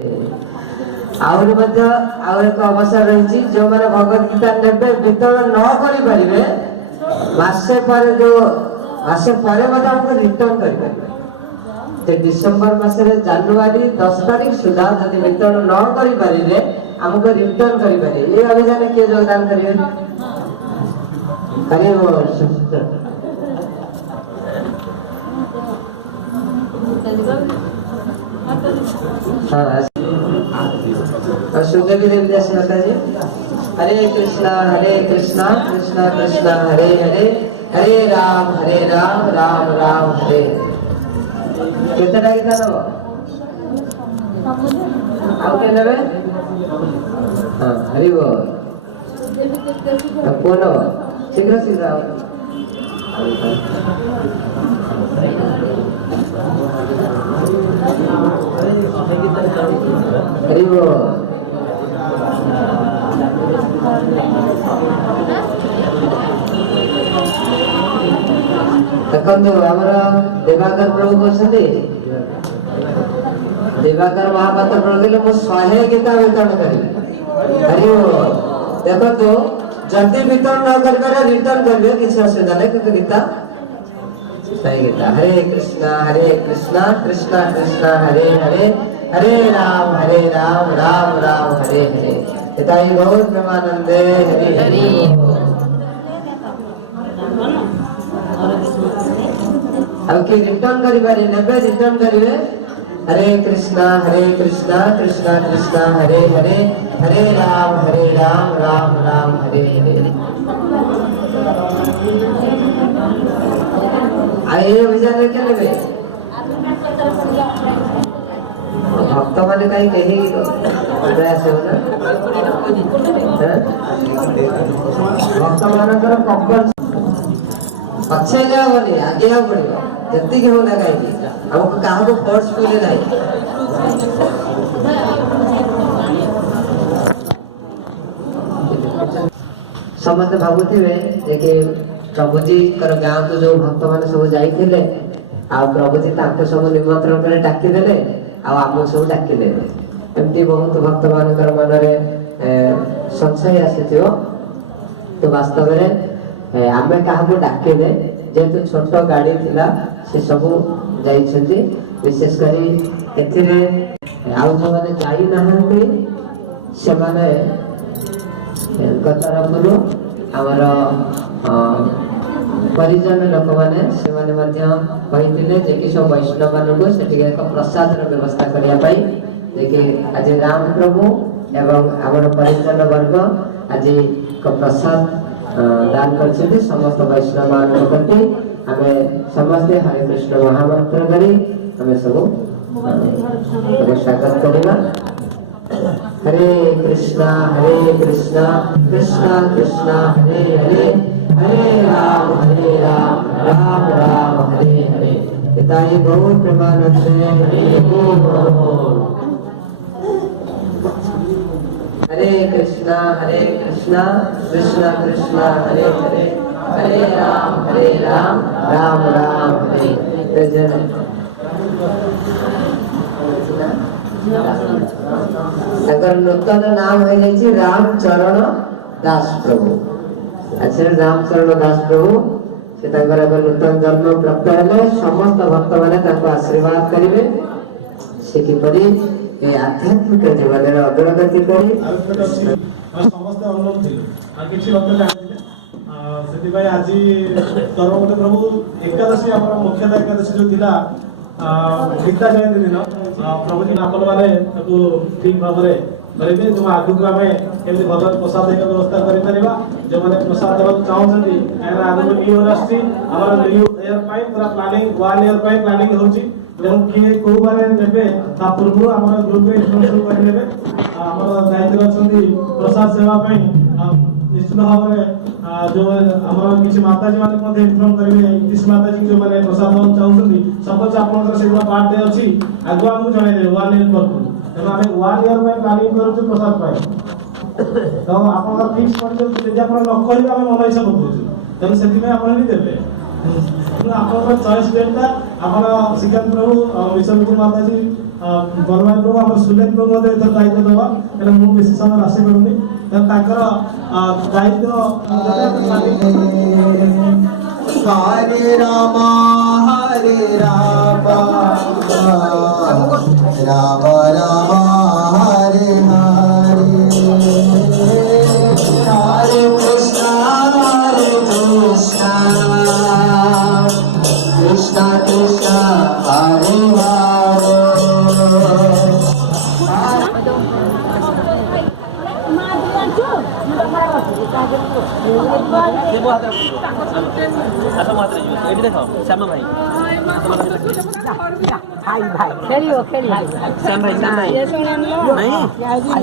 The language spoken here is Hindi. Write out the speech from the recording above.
आउरी मध्य आउ एक अवसर रही जो मैंने भगवत गीता ने वितरण न करि परिबे मासे पर जो मासे पर हमको रिटर्न कर डिसेम्बर मासे जनवरी 10 तारीख सुधा जब वितरण न करि परिबे हमको रिटर्न करि परिबे ये अभियान के योगदान करिए हरि बोल हाँ सुदेवी देवी जैसे माता जी हरे कृष्णा कृष्णा कृष्णा हरे हरे हरे राम राम राम हरे कितना गीता नो आप क्या नवे हाँ हरि बोल कौन हो शीघ्र शीघ्र आओ हरि बोल देखो देवाकर प्रभु कहते देवाकर महापात्र प्रभु कहले 100 गीता वितरण करी हरि देखो तो जल्दी वितरण न कर रिटर्न करिए किसी असुविधा नहीं क्योंकि गीता सही गीता हरे कृष्णा कृष्णा कृष्णा हरे हरे हरे राम राम राम हरे हरे हिताई गौर प्रेमानंदे हरि हरि अब की रिटर्न करिबारे नेबे रिटर्न करिवे हरे कृष्णा कृष्णा कृष्णा हरे हरे हरे राम राम राम हरे हरे आए विचार क्या नेबे भक्त माने कहीं कहीं प्रयास हो ना भक्त मानकर कंपल अच्छे जाओगे आगे आ पड़ेगा जल्दी के होना कहीं हमको कहाँ को फोर्स फुले नहीं समस्त भावुथिबे जे प्रभुजी कर गाँव को जो भक्त माने सब जाइथिले आ प्रभुजी तांको सब निमंत्रण करे डाकी देले आ आमो सब डाकी देले एमती बहुत भक्त मानकर मनरे संशय आसीथियो तो वास्तव में आमे कहा को डाके दे जेतु छोट गाड़ी थिला से सब जाइछथि विशेष करी एथिरे आउ जो माने जाई नहंती से माने तरफरु आमर परिजन लोक माने से माने मध्य कहिथिले जे कि सब वैष्णव मानको सेठी एक प्रसाद रो व्यवस्था करिया पई जे कि आज राम प्रभु एवं आमर परिजन वर्ग आज एक प्रसाद दान करछथि समस्त वैष्णव मानको प्रति हमें समस्त हरे कृष्ण महामंत्र करी हमें सब स्वागत करिबा हरे कृष्णा कृष्णा कृष्णा हरे हरे हरे राम राम राम हरे हरे पिताजी गौर प्रेमानंदे हरे कृष्णा कृष्णा कृष्णा हरे हरे हरे राम राम राम हरे जय अगर नूतन नाम है जी रामचरण दास प्रभु अच्छा रामचरण दास प्रभु से नूतन जन्म प्राप्त है समस्त भक्त मैंने आशीर्वाद करेंगे से किपरि ये आध्यात्मिक जीवन में अग्रगति करी समस्त अनुरोध थी आ किछि भक्त जानिले सेति भाई आज सर्वमत प्रभु एकादशी हमर मुख्य एकादशी जो थिला गीता जयंती दिन प्रभु जी नापल माने ताको ठीक भाव में करेंगे जो आगु को हमें केमती भगवत प्रसाद एक व्यवस्था करि परिबा जो माने प्रसाद देबा चाहउछन्ती एना आगु न्यू ईयर आछि हमर न्यू ईयर पाई पूरा प्लानिंग 1 ईयर पाई प्लानिंग होछि जेहन कि को बारे नेबे ता पूर्व हमर ग्रुप में इन्फॉर्मेशन कर नेबे हमर दायित्व अछन्ती प्रसाद सेवा पई निश्चित भाव में जो हमर किछि माताजी माने मध्ये इन्फॉर्म करिवे इतिश माताजी जो माने प्रसाद चाहउछन्ती सपोज आपनकर सेवा पार्ट डे अछि आगु हम जणाइ दे 1 ईयर पर तो हमें 1 ईयर में प्लानिंग करू प्रसाद पाई तो आपनकर फिक्स कर जे जे आपन न कहिबा हम मन हिसाब करू तब सेति में आपन नि देबे तो आपनकर चॉइस डेटा आपन सिकंद प्रभु विश्वनाथ माताजी ବଲବାନ ପ୍ରଭୁ ଆମର ସୁଲେଖ ପ୍ରଭୁ ମଧ୍ୟ ଏଥର ଦାୟିତ୍ୱ ଦେବା ହେଲେ ମୁଁ ବେଶୀ ସମୟ ଆସିପାରୁନି ତାଙ୍କର ଦାୟିତ୍ୱ हरे राम राम राम हरे हरे हरे कृष्ण कृष्ण कृष्ण हरे हरे भाई भाई खेलियो खेलियो श्याम भाई नहीं